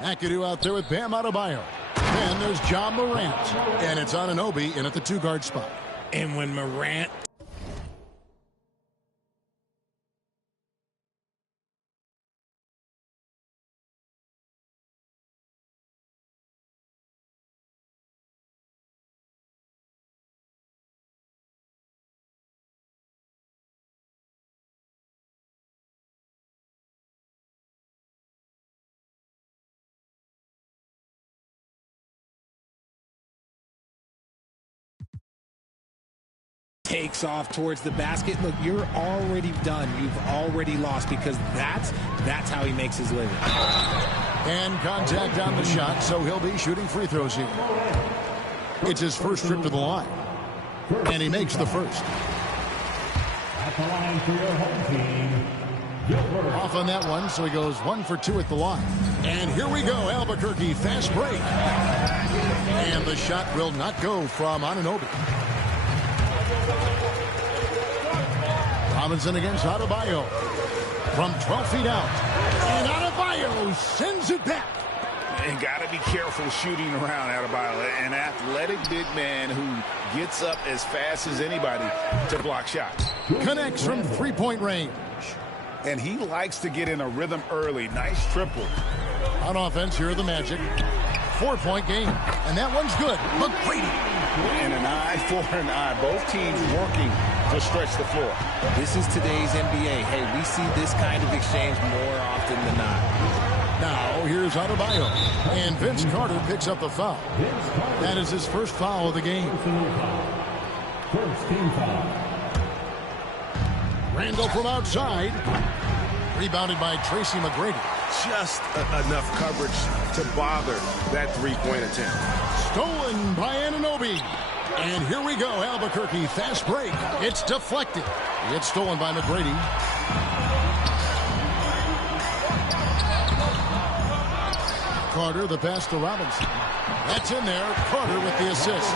McAdoo out there with Bam Adebayo. Then there's John Morant. And it's Anunoby in at the 2-guard spot. And when Morant... takes off towards the basket. Look, you're already done. You've already lost because that's how he makes his living. And contact on the shot, so he'll be shooting free throws here. It's his first trip to the line. And he makes the first. At the line for your home team, Gilbert. Off on that one, so he goes 1 for 2 at the line. And here we go, Albuquerque, fast break. And the shot will not go from Anunoby. Robinson against Adebayo. From 12 feet out. And Adebayo sends it back. And got to be careful shooting around Adebayo. An athletic big man who gets up as fast as anybody to block shots. Connects from three-point range. And he likes to get in a rhythm early. Nice triple. On offense, here are the Magic. 4-point game. And that one's good. McGrady. And an eye for an eye. Both teams working to stretch the floor. This is today's NBA. Hey, we see this kind of exchange more often than not. Now, here's Adebayo. And Vince Carter picks up the foul. That is his first foul of the game. First team foul. Randall from outside. Rebounded by Tracy McGrady. Just enough coverage to bother that three-point attempt. Stolen by Anunoby. And here we go, Albuquerque, fast break. It's deflected. It's stolen by McGrady. Carter, the pass to Robinson. That's in there. Carter with the assist.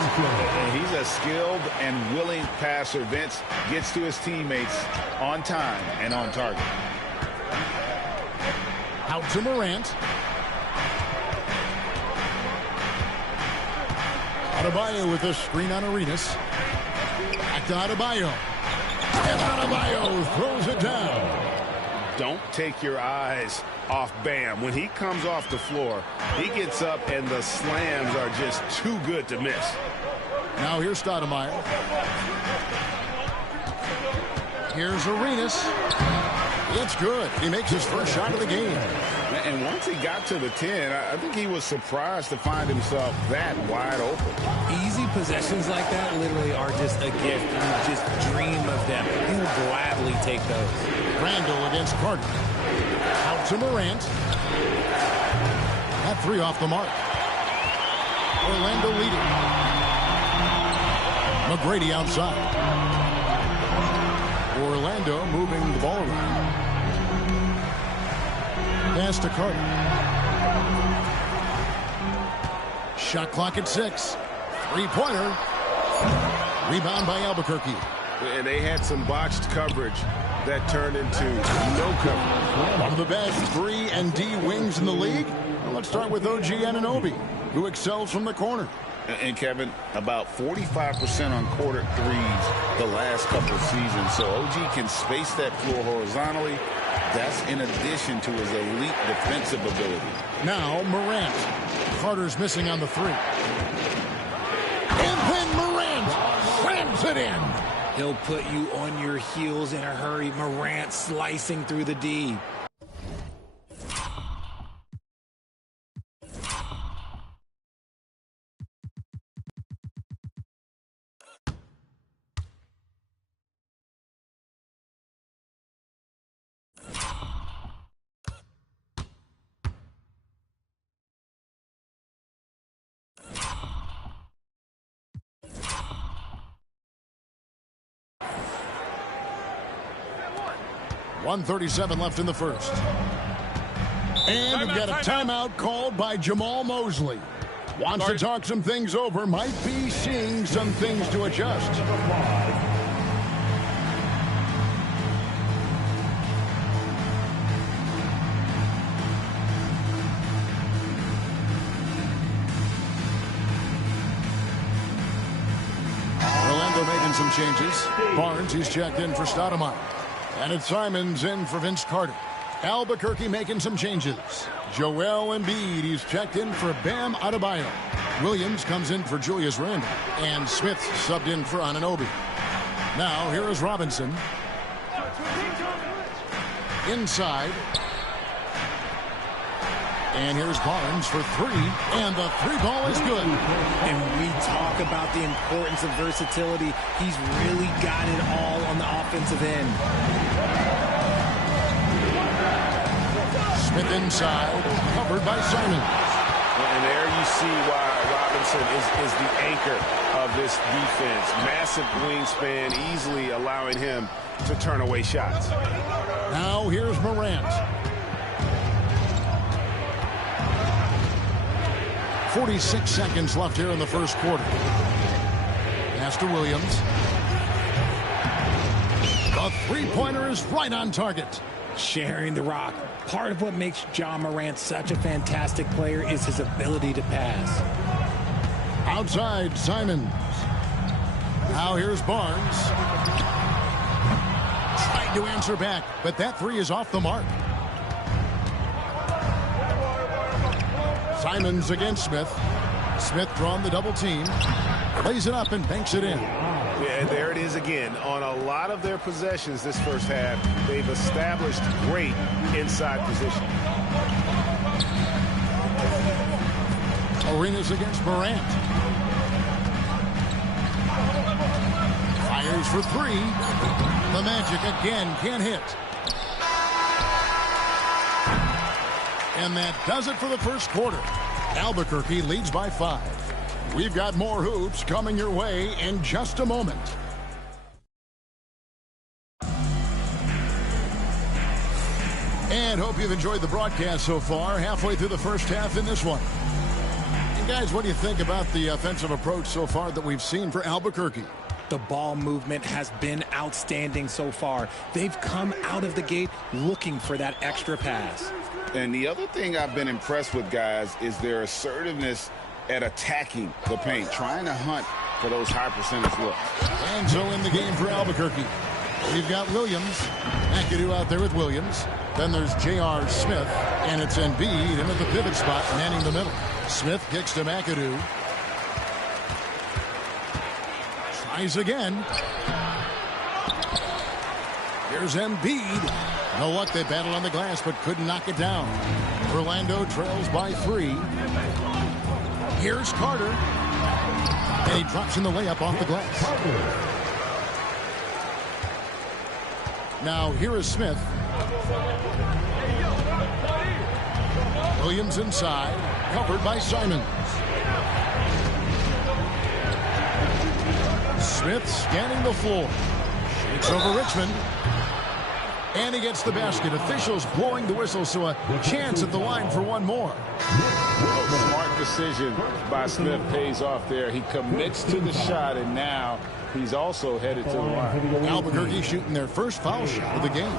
He's a skilled and willing passer. Vince gets to his teammates on time and on target. Out to Morant. Adebayo with a screen on Arenas. Back to Adebayo. And Adebayo throws it down. Don't take your eyes off Bam. When he comes off the floor, he gets up and the slams are just too good to miss. Now here's Stoudemire. Here's Arenas. It's good. He makes his first shot of the game. And once he got to the 10, I think he was surprised to find himself that wide open. Easy possessions like that literally are just a gift. You just dream of them. He'll gladly take those. Randall against Carter. Out to Morant. That three off the mark. Orlando leading. McGrady outside. Orlando moving the ball around. Pass to Carter. Shot clock at 6. Three-pointer. Rebound by Albuquerque. And they had some botched coverage that turned into no coverage. One of the best 3 and D wings in the league. Well, let's start with OG Anunoby, who excels from the corner. And Kevin, about 45% on quarter threes the last couple of seasons. So OG can space that floor horizontally. That's in addition to his elite defensive ability. Now Morant. Carter's missing on the 3. And then Morant slams it in. He'll put you on your heels in a hurry. Morant slicing through the D. .137 left in the first. And we've got a timeout called by Jamal Mosley. Wants to talk some things over. Might be seeing some things to adjust. making some changes. Barnes, he's checked in for Stoudemire. And it's Simons in for Vince Carter. Albuquerque making some changes. Joel Embiid, he's checked in for Bam Adebayo. Williams comes in for Julius Randle. And Smith subbed in for Anunoby. Now, here is Robinson. Inside. And here's Barnes for three. And the three ball is good. And we talk about the importance of versatility. He's really got it all on the offensive end. Smith inside, covered by Simons. And there you see why Robinson is the anchor of this defense. Massive wingspan, easily allowing him to turn away shots. Now here's Morant. 46 seconds left here in the first quarter. Pass to Williams. The three-pointer is right on target. Sharing the rock. Part of what makes Ja Morant such a fantastic player is his ability to pass. Outside, Simons. Now here's Barnes. Trying to answer back, but that three is off the mark. Simons against Smith. Smith drawn the double team. Lays it up and banks it in. Yeah, there it is again. On a lot of their possessions this first half, they've established great inside position. Arenas against Morant. Fires for three. The Magic again can't hit. And that does it for the first quarter. Albuquerque leads by 5. We've got more hoops coming your way in just a moment. And hope you've enjoyed the broadcast so far. Halfway through the first half in this one. And guys, what do you think about the offensive approach so far that we've seen for Albuquerque? The ball movement has been outstanding so far. They've come out of the gate looking for that extra pass. And the other thing I've been impressed with, guys, is their assertiveness at attacking the paint, trying to hunt for those high percentage looks. And so in the game for Albuquerque, we've got Williams. McAdoo out there with Williams. Then there's J.R. Smith, and it's Embiid in at the pivot spot, manning the middle. Smith kicks to McAdoo. Tries again. Here's Embiid. No luck, they battled on the glass, but couldn't knock it down. Orlando trails by 3. Here's Carter. And he drops in the layup off the glass. Now here is Smith. Williams inside, covered by Simons. Smith scanning the floor. Shakes over Richmond. And he gets the basket. Officials blowing the whistle, so a chance at the line for one more. Smart decision by Smith pays off there. He commits to the shot, and now he's also headed to the line. Albuquerque shooting their first foul shot of the game.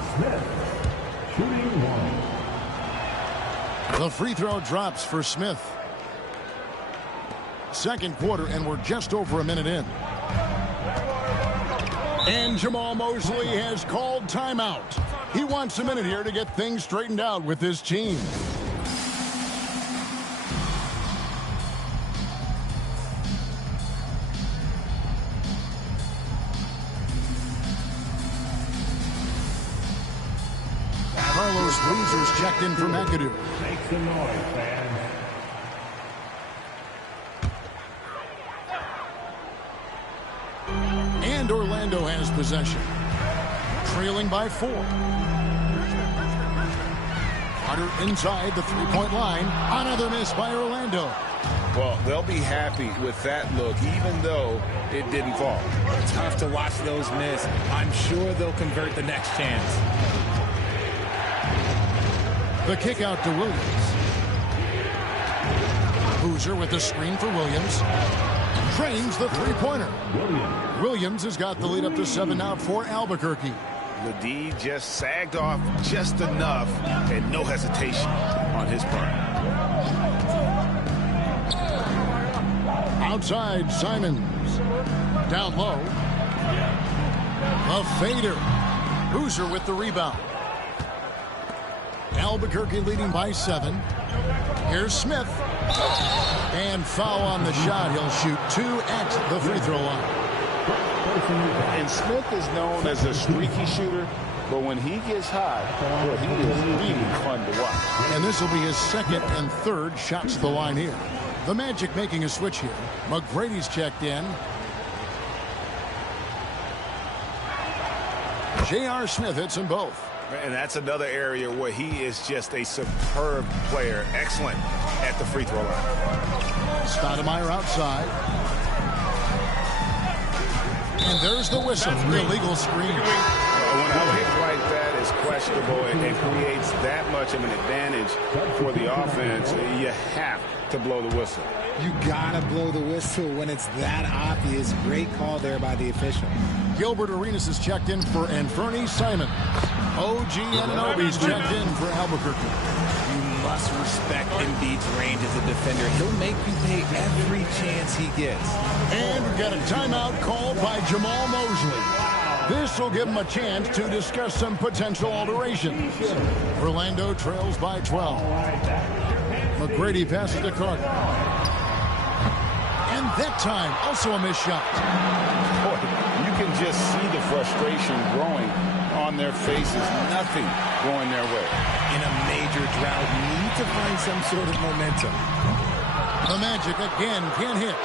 The free throw drops for Smith. Second quarter, and we're just over a minute in. And Jamahl Mosley has called timeout. He wants a minute here to get things straightened out with his team. Carlos Bleezer's checked in for McAdoo. Make some noise, fans. And Orlando has possession. Trailing by 4. Carter inside the three-point line. Another miss by Orlando. Well, they'll be happy with that look, even though it didn't fall. Tough to watch those miss. I'm sure they'll convert the next chance. The kick out to Williams. Boozer with the screen for Williams. Trains the three-pointer. Williams has got the lead up to 7 now for Albuquerque. Ledee just sagged off just enough, and no hesitation on his part. Outside, Simons. Down low. The fader. Boozer with the rebound. Albuquerque leading by 7. Here's Smith. And foul on the shot. He'll shoot 2 at the free throw line. And Smith is known as a streaky shooter, but when he gets hot, well, he is really fun to watch. And this will be his 2nd and 3rd shots to the line here. The Magic making a switch here. McGrady's checked in. J.R. Smith hits them both. And that's another area where he is just a superb player. Excellent at the free throw line. Stoudemire outside. And there's the whistle. Illegal screen. When a pick like that is questionable and creates that much of an advantage for the offense, you have to blow the whistle. You gotta blow the whistle when it's that obvious. Great call there by the official. Gilbert Arenas is checked in for Anfernee Simon. OG Anunoby's checked in for Albuquerque. You must respect Embiid's range as a defender. He'll make you pay every chance he gets. And we've got a timeout called by Jamal Mosley. This will give him a chance to discuss some potential alterations. Orlando trails by 12. McGrady passes to Carter. And that time, also a missed shot. Boy, you can just see the frustration growing on their faces. Nothing going their way. In a major drought, you need to find some sort of momentum. The Magic again can't hit.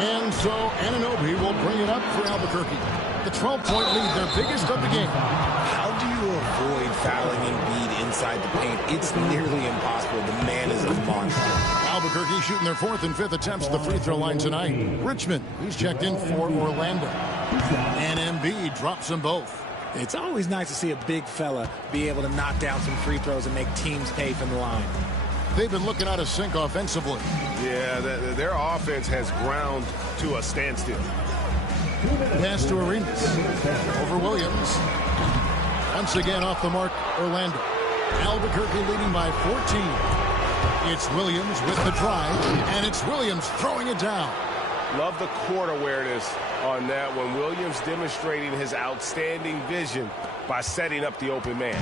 And so Anunoby will bring it up for Albuquerque. The 12-point lead, their biggest of the game. How do you avoid fouling Embiid inside the paint? It's nearly impossible. The man is a monster. Albuquerque shooting their 4th and 5th attempts at the free throw line tonight. Richmond, he's checked in for Orlando. And Embiid drops them both. It's always nice to see a big fella be able to knock down some free throws and make teams pay from the line. They've been looking out of sync offensively. Yeah, their offense has ground to a standstill. Pass to Arenas. Over Williams. Once again off the mark, Orlando. Albuquerque leading by 14. It's Williams with the drive, and it's Williams throwing it down. Love the court awareness on that one. Williams demonstrating his outstanding vision by setting up the open man.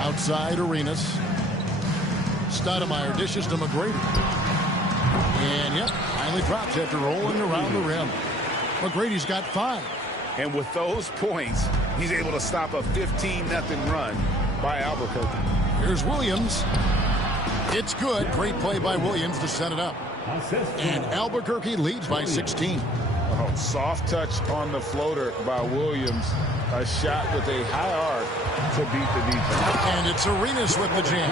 Outside Arenas. Stoudemire dishes to McGrady. And yep, finally drops after rolling around the rim. McGrady's got 5. And with those points, he's able to stop a 15-0 run by Albuquerque. Here's Williams. It's good. Great play by Williams to set it up. And Albuquerque leads by 16. Oh, soft touch on the floater by Williams. A shot with a high arc to beat the defense. And it's Arenas with the jam.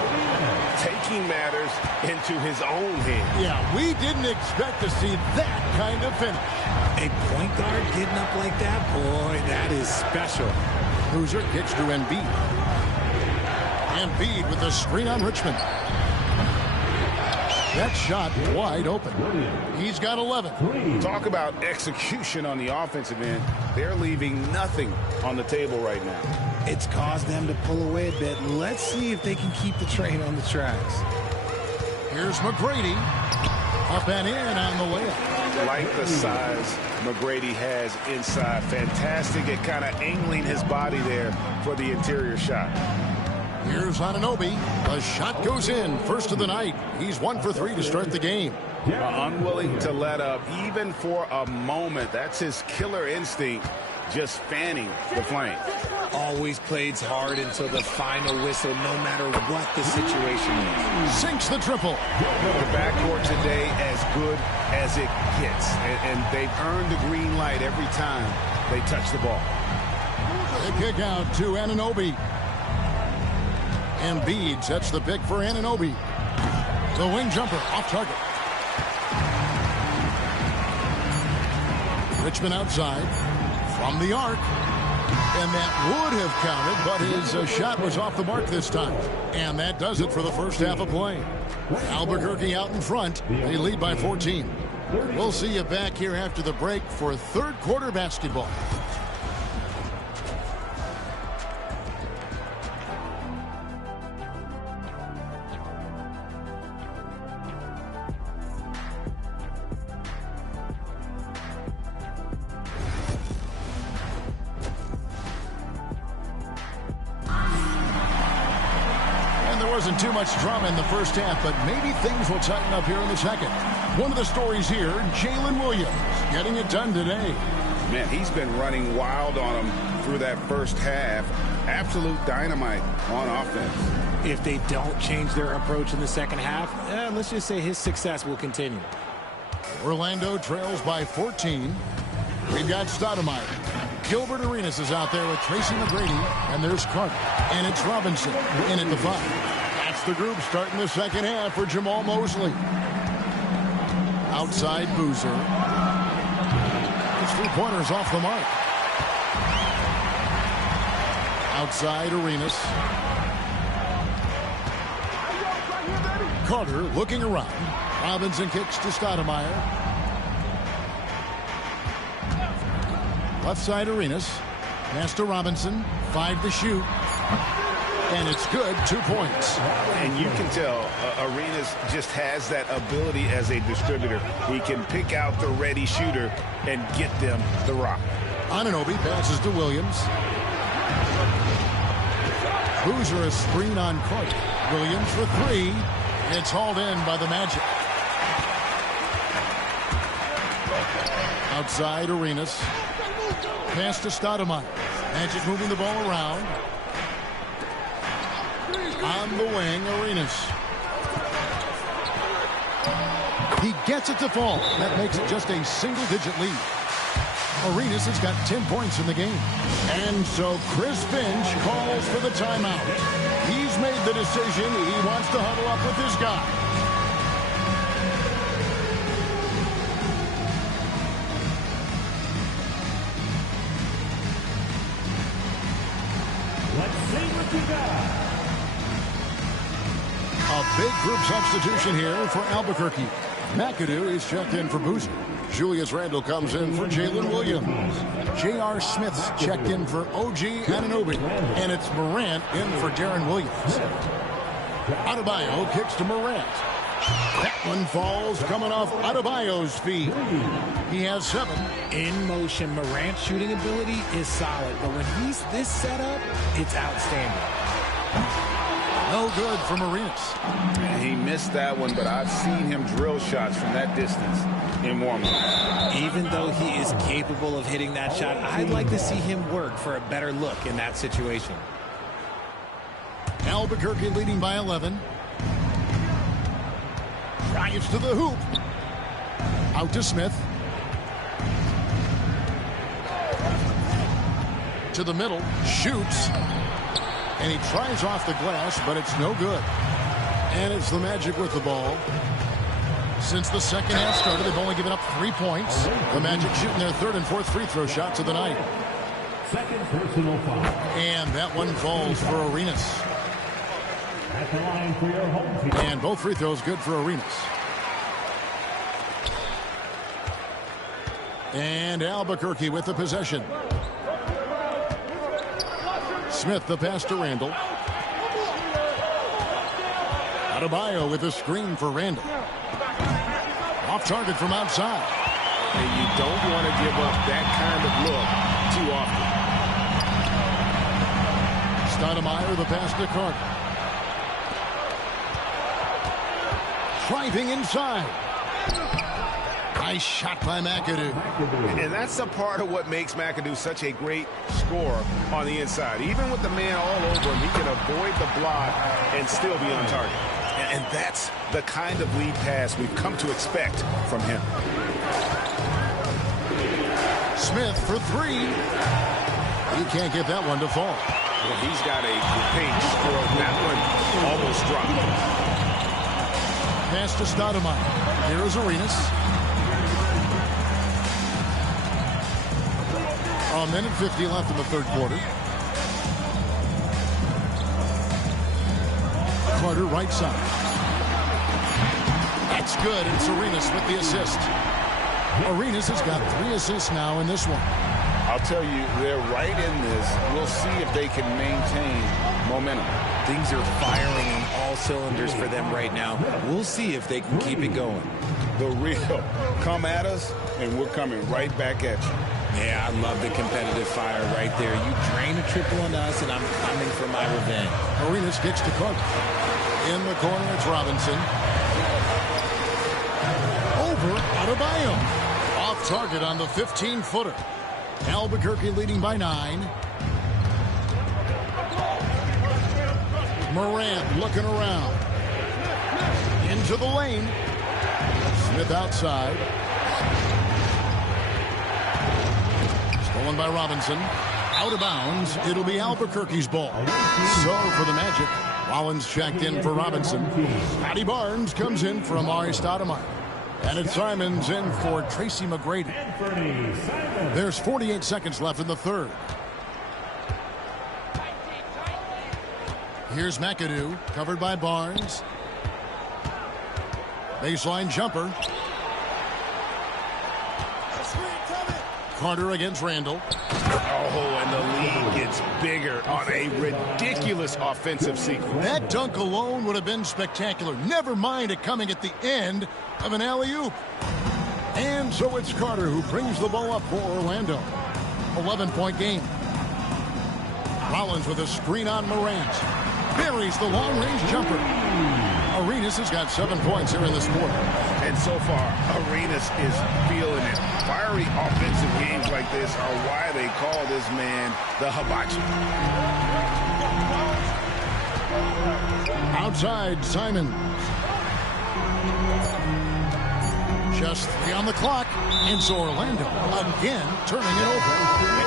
Taking matters into his own hands. Yeah, we didn't expect to see that kind of finish. A point guard getting up like that, boy, that is special. Boozer kicks to Embiid. Embiid with the screen on Richmond. That shot wide open. He's got 11. Talk about execution on the offensive end. They're leaving nothing on the table right now. It's caused them to pull away a bit. Let's see if they can keep the train on the tracks. Here's McGrady. Up and in on the layup. Like the size McGrady has inside. Fantastic at kind of angling his body there for the interior shot. Here's Anunoby. The shot goes in. First of the night. He's 1 for 3 to start the game. Unwilling to let up even for a moment. That's his killer instinct, just fanning the flame. Always plays hard until the final whistle, no matter what the situation is. Sinks the triple. The backcourt today as good as it gets. And they've earned the green light every time they touch the ball. The kick out to Anunoby. Embiid sets the pick for Anunoby. The wing jumper off target. Richmond outside from the arc. And that would have counted, but his shot was off the mark this time. And that does it for the first half of play. Albuquerque out in front. They lead by 14. We'll see you back here after the break for third quarter basketball. there wasn't too much drama in the first half, but maybe things will tighten up here in the second. One of the stories here, Jalen Williams getting it done today. Man, he's been running wild on him through that first half. Absolute dynamite on offense. If they don't change their approach in the second half, let's just say his success will continue. Orlando trails by 14. We've got Stoudemire. Gilbert Arenas is out there with Tracy McGrady, and there's Carter. And it's Robinson in at the 5. That's the group starting the second half for Jamahl Mosley. Outside Boozer. His 3-pointers off the mark. Outside Arenas. Carter looking around. Robinson kicks to Stoudemire. Left side Arenas. Pass to Robinson. 5 to shoot. And it's good. 2 points. And you can tell Arenas just has that ability as a distributor. He can pick out the ready shooter and get them the rock. Anunoby passes to Williams. Boozer a screen on Carter. Williams for 3. It's hauled in by the Magic. Outside Arenas. Pass to Stoudemire. Magic moving the ball around. On the wing, Arenas. He gets it to fall. That makes it just a single-digit lead. Arenas has got 10 points in the game. And so Chris Finch calls for the timeout. He's made the decision. He wants to huddle up with his guy. Let's see what you got. A big group substitution here for Albuquerque. McAdoo is checked in for Boozer. Julius Randle comes in for Jalen Williams. J.R. Smith's checked in for OG Anunoby. And it's Morant in for Deron Williams. Adebayo kicks to Morant. That one falls coming off Adebayo's feet. He has 7. In motion, Morant's shooting ability is solid, but when he's this set up, it's outstanding. No good from Arenas. He missed that one, but I've seen him drill shots from that distance in warm-up. Even though he is capable of hitting that shot, I'd like to see him work for a better look in that situation. Albuquerque leading by 11. Drives to the hoop. Out to Smith. To the middle. Shoots. And he tries off the glass, but it's no good. And it's the Magic with the ball. Since the second half started, they've only given up 3 points. The Magic shooting their 3rd and 4th free throw shots of the night. Second personal foul. And that one falls for Arenas. At the line for your home team. And both free throws good for Arenas. And Albuquerque with the possession. Smith the pass to Randle. Adebayo with a screen for Randle. Off target from outside. And you don't want to give up that kind of look too often. Stoudemire the pass to Carter. Driving inside. Nice shot by McAdoo. And that's a part of what makes McAdoo such a great scorer on the inside. Even with the man all over him, he can avoid the block and still be on target. And that's the kind of lead pass we've come to expect from him. Smith for 3. He can't get that one to fall. Well, he's got a paint stroke. That one almost dropped. Pass to Stoudemire. Here is Arenas. A minute 50 left in the 3rd quarter. Carter right side. That's good. It's Arenas with the assist. Arenas has got 3 assists now in this one. I'll tell you, they're right in this. We'll see if they can maintain momentum. Things are firing on all cylinders for them right now. We'll see if they can keep it going. The real come at us, and we're coming right back at you. Yeah, I love the competitive fire right there. You drain a triple on us, and I'm coming for my revenge. Arenas kicks to Carter. In the corner, it's Robinson. Over Adebayo. Off target on the 15-footer. Albuquerque leading by 9. Morant looking around. Into the lane. Smith outside. Stolen by Robinson. Out of bounds. It'll be Albuquerque's ball. So for the Magic, Rollins checked in for Robinson. Matty Barnes comes in for Amari Stoudemire. And it's Simons in for Tracy McGrady. There's 48 seconds left in the third. Here's McAdoo, covered by Barnes. Baseline jumper. Carter against Randall. Oh, and the lead gets bigger on a ridiculous offensive sequence. That dunk alone would have been spectacular. Never mind it coming at the end of an alley-oop. And so it's Carter who brings the ball up for Orlando. 11-point game. Rollins with a screen on Morant. Buries the long-range jumper. Arenas has got 7 points here in this quarter. And so far, Arenas is feeling it. Fiery offensive games like this are why they call this man the Hibachi. Outside, Simon. Just 3 on the clock. And so Orlando again turning it over.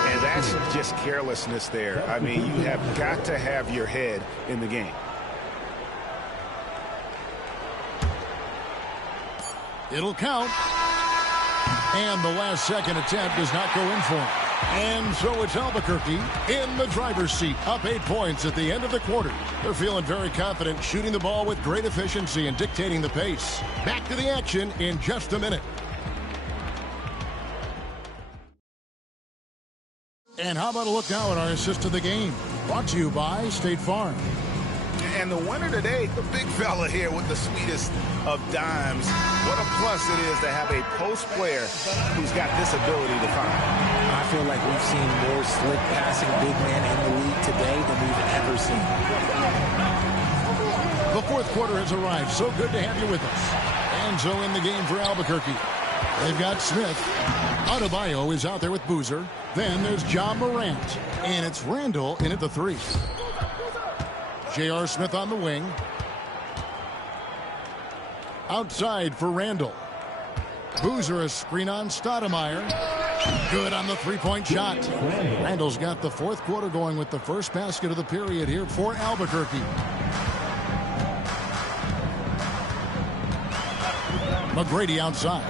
And that's just carelessness there. I mean, you have got to have your head in the game. It'll count. And the last second attempt does not go in for him. And so it's Albuquerque in the driver's seat, up 8 points at the end of the quarter. They're feeling very confident, shooting the ball with great efficiency and dictating the pace. Back to the action in just a minute. And how about a look now at our assist of the game? Brought to you by State Farm. And the winner today, the big fella here with the sweetest of dimes. What a plus it is to have a post player who's got this ability to find. I feel like we've seen more slick passing big men in the league today than we've ever seen. The fourth quarter has arrived. So good to have you with us. And so in the game for Albuquerque, they've got Smith. Adebayo is out there with Boozer. Then there's Ja Morant. And it's Randall in at the 3. J.R. Smith on the wing. Outside for Randall. Boozer a screen on Stoudemire. Good on the three-point shot. Randall's got the fourth quarter going with the first basket of the period here for Albuquerque. McGrady outside.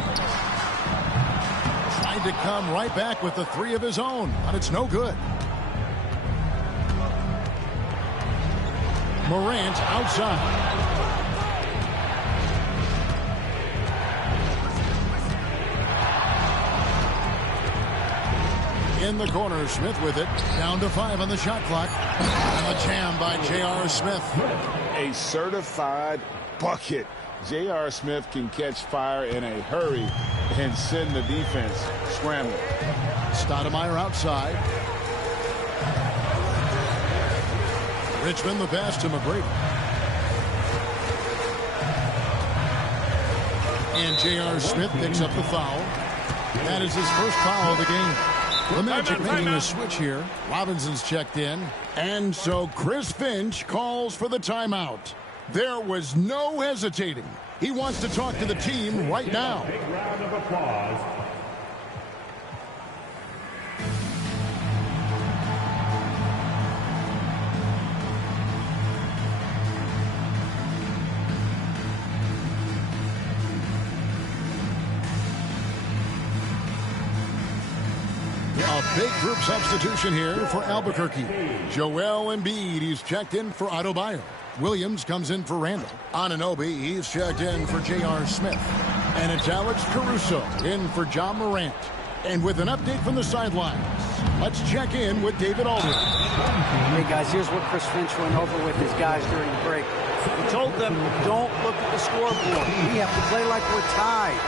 Tried to come right back with the 3 of his own, but it's no good. Morant outside. In the corner, Smith with it. Down to 5 on the shot clock. And a jam by J.R. Smith. A certified bucket. J.R. Smith can catch fire in a hurry and send the defense scrambling. Stoudemire outside. Richmond the pass to McGrady. And J.R. Smith picks up the foul. That is his first foul of the game. The Magic making a switch here. Robinson's checked in. And so Chris Finch calls for the timeout. There was no hesitating. He wants to talk to the team right now. Big round of applause. A big group substitution here for Albuquerque. Joel Embiid, he's checked in for Adebayo. Williams comes in for Randall. Anunoby, he's checked in for J.R. Smith. And it's Alex Caruso in for Ja Morant. And with an update from the sidelines, let's check in with David Aldridge. Hey guys, here's what Chris Finch went over with his guys during the break. He told them, don't look at the scoreboard. We have to play like we're tied.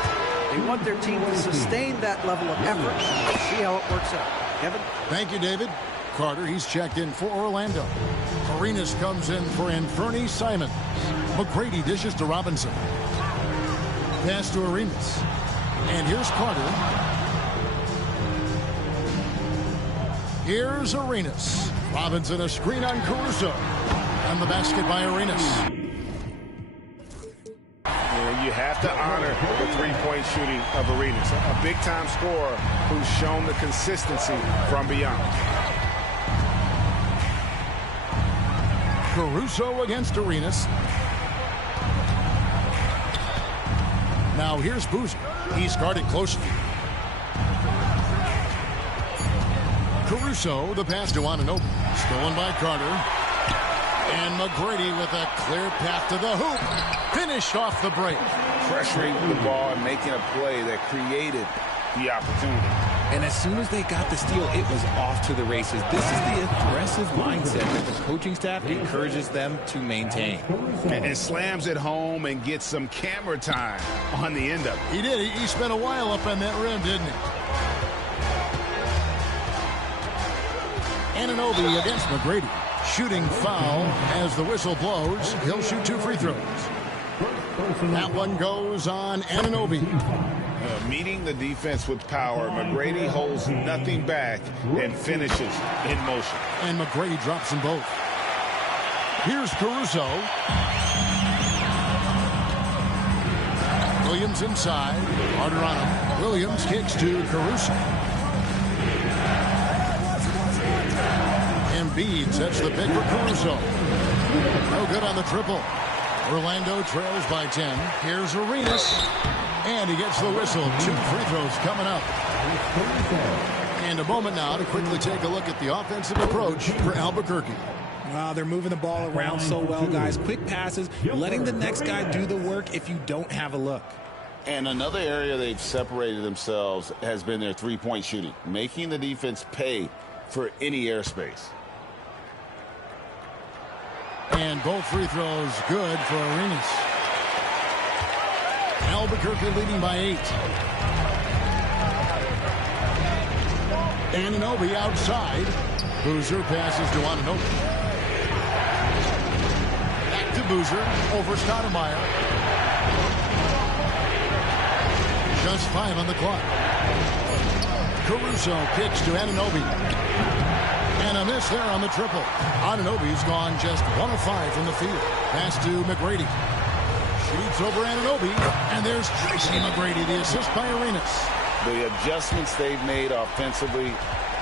They want their team to sustain that level of effort. Let's see how it works out. Kevin? Thank you, David. Carter. He's checked in for Orlando. Arenas comes in for Anfernee Simons. McGrady dishes to Robinson. Pass to Arenas. And here's Carter. Here's Arenas. Robinson a screen on Caruso. And the basket by Arenas. You have to honor the three-point shooting of Arenas. A big-time scorer who's shown the consistency from beyond. Caruso against Arenas. Now here's Boozer. He's guarded closely. Caruso, the pass to Anunoby. Stolen by Carter. And McGrady with a clear path to the hoop. Finished off the break. Pressuring the ball and making a play that created the opportunity. And as soon as they got the steal, it was off to the races. This is the aggressive mindset that the coaching staff encourages them to maintain. And slams it home and gets some camera time on the end of it. He did. He spent a while up on that rim, didn't he? Anunoby against McGrady. Shooting foul as the whistle blows. He'll shoot 2 free throws. That one goes on Anunoby. Meeting the defense with power, McGrady holds nothing back and finishes in motion. And McGrady drops them both. Here's Caruso. Williams inside. Harder on him. Williams kicks to Caruso. Embiid sets the pick for Caruso. No good on the triple. Orlando trails by 10. Here's Arenas. And he gets the whistle. 2 free throws coming up. And a moment now to quickly take a look at the offensive approach for Albuquerque. Wow, they're moving the ball around so well, guys. Quick passes, letting the next guy do the work if you don't have a look. And another area they've separated themselves has been their three-point shooting, making the defense pay for any airspace. And both free throws good for Arenas. Albuquerque leading by 8. Anunoby outside. Boozer passes to Anunoby. Back to Boozer. Over Stoudemire. Just 5 on the clock. Caruso kicks to Anunoby. And a miss there on the triple. Anunoby's gone just 1 of 5 from the field. Pass to McGrady. Shoots over Anunoby. And there's Tracy McGrady, the assist by Arenas. The adjustments they've made offensively,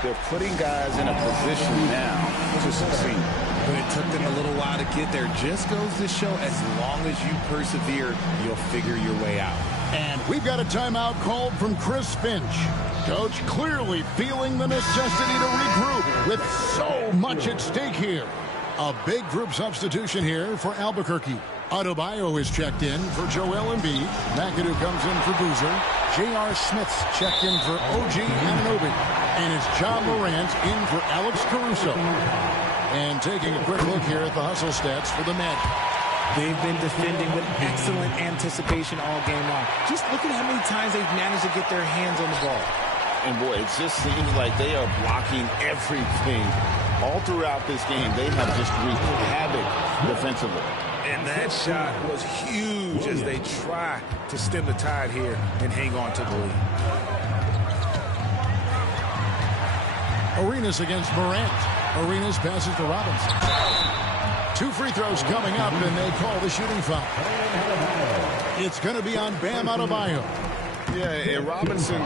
they're putting guys in a position now to succeed. But it took them a little while to get there. Just goes to show as long as you persevere, you'll figure your way out. And we've got a timeout called from Chris Finch. Coach clearly feeling the necessity to regroup with so much at stake here. A big group substitution here for Albuquerque. Adebayo is checked in for Joel Embiid. McAdoo comes in for Boozer. J.R. Smith's checked in for OG Anunoby. And it's John Morant in for Alex Caruso. And taking a quick look here at the hustle stats for the Magic. They've been defending with excellent anticipation all game long. Just look at how many times they've managed to get their hands on the ball. And boy, it just seems like they are blocking everything. All throughout this game, they have just wreaked havoc defensively. And that shot was huge as they try to stem the tide here and hang on to the lead. Arenas against Morant. Arenas passes to Robinson. 2 free throws coming up, and they call the shooting foul. It's going to be on Bam Adebayo. Yeah, and Robinson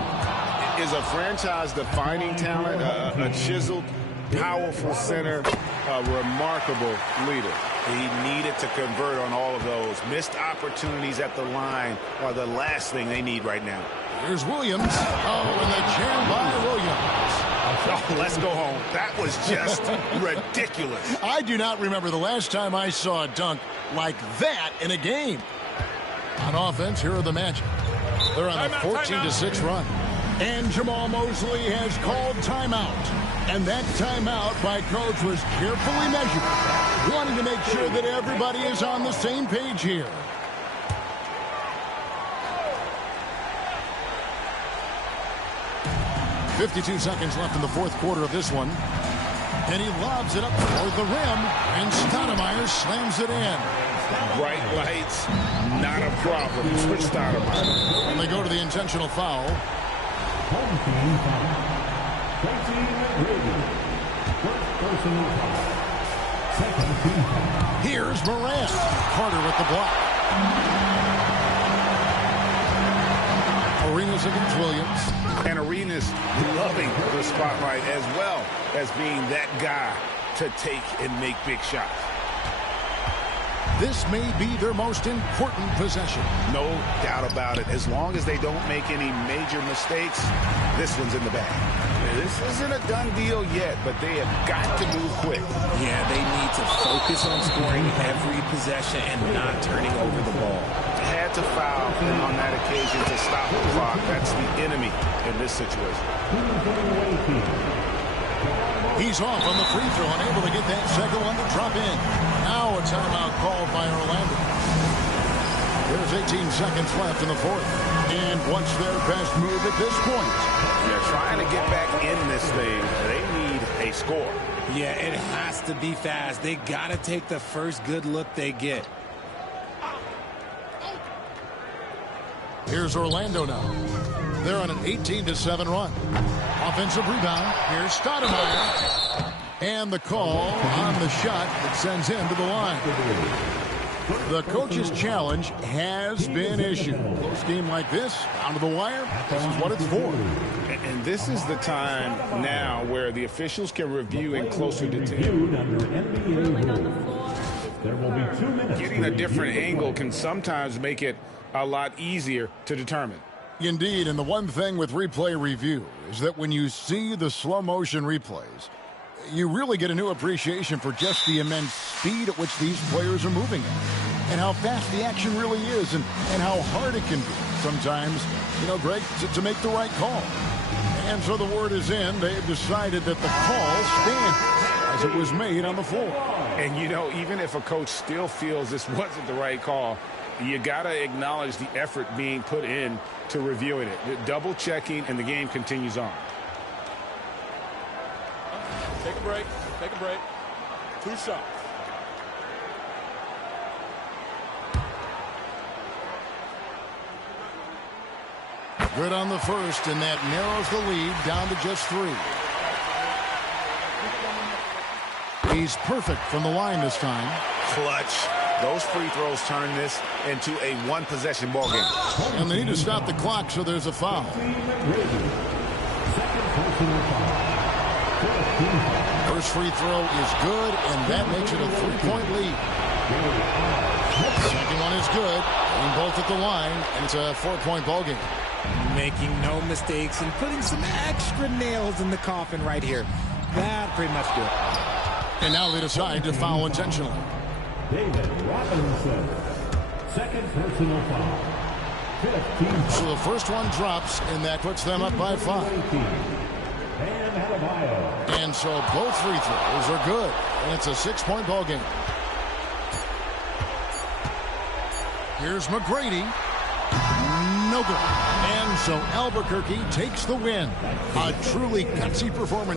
is a franchise-defining talent, a chiseled, powerful center, a remarkable leader. He needed to convert on all of those. Missed opportunities at the line are the last thing they need right now. Here's Williams. Oh, and the jam by Williams. Oh, let's go home. That was just ridiculous. I do not remember the last time I saw a dunk like that in a game. On offense, here are the Magic. They're on a 14-6 run. And Jamal Mosley has called timeout. And that timeout by Coach was carefully measured, wanting to make sure that everybody is on the same page here. .52 seconds left in the fourth quarter of this one. And he lobs it up toward the rim, and Stoudemire slams it in. Bright lights, not a problem for Stoudemire. And they go to the intentional foul. Home team foul. Tracy McGrady. First personal foul. Second team foul. Here's Morant. Carter with the block. Arenas against Williams. And Arenas loving the spotlight as well as being that guy to take and make big shots. This may be their most important possession. No doubt about it. As long as they don't make any major mistakes, this one's in the bag. This isn't a done deal yet, but they have got to move quick. Yeah, they need to focus on scoring every possession and not turning over the ball. Had to foul on that occasion to stop the clock. That's the enemy in this situation. He's off on the free throw, unable to get that second one to drop in. Now a timeout called by Orlando. There's 18 seconds left in the fourth. And what's their best move at this point? They're trying to get back in this thing. They need a score. Yeah, it has to be fast. They got to take the first good look they get. Here's Orlando now. They're on an 18-7 run. Offensive rebound. Here's Stoudemire. And the call on the shot that sends him to the line. The coach's challenge has been issued. Close game like this, down to the wire, this is what it's for. And this is the time now where the officials can review in closer detail. There will be 2 minutes. Getting a different angle can sometimes make it a lot easier to determine. Indeed, and the one thing with replay review is that when you see the slow motion replays, you really get a new appreciation for just the immense speed at which these players are moving at, and how fast the action really is, and how hard it can be sometimes, Greg, to make the right call. And so the word is in. They've decided that the call stands as it was made on the floor. And, even if a coach still feels this wasn't the right call, you got to acknowledge the effort being put in to reviewing it. Double checking, and the game continues on. Take a break. Take a break. 2 shots. Good on the first, and that narrows the lead down to just 3. He's perfect from the line this time. Clutch. Those free throws turn this into a one-possession ball game. And they need to stop the clock, so there's a foul. First free throw is good, and that makes it a 3-point lead. Second one is good, and both at the line, and it's a 4-point ball game. Making no mistakes and putting some extra nails in the coffin right here. That pretty much do it. And now they decide to foul intentionally. David Robinson. Second personal foul. 15. So the first one drops, and that puts them up by 5. And so both free throws are good, and it's a 6-point ball game. Here's McGrady. No good. And so Albuquerque takes the win. A truly gutsy performance.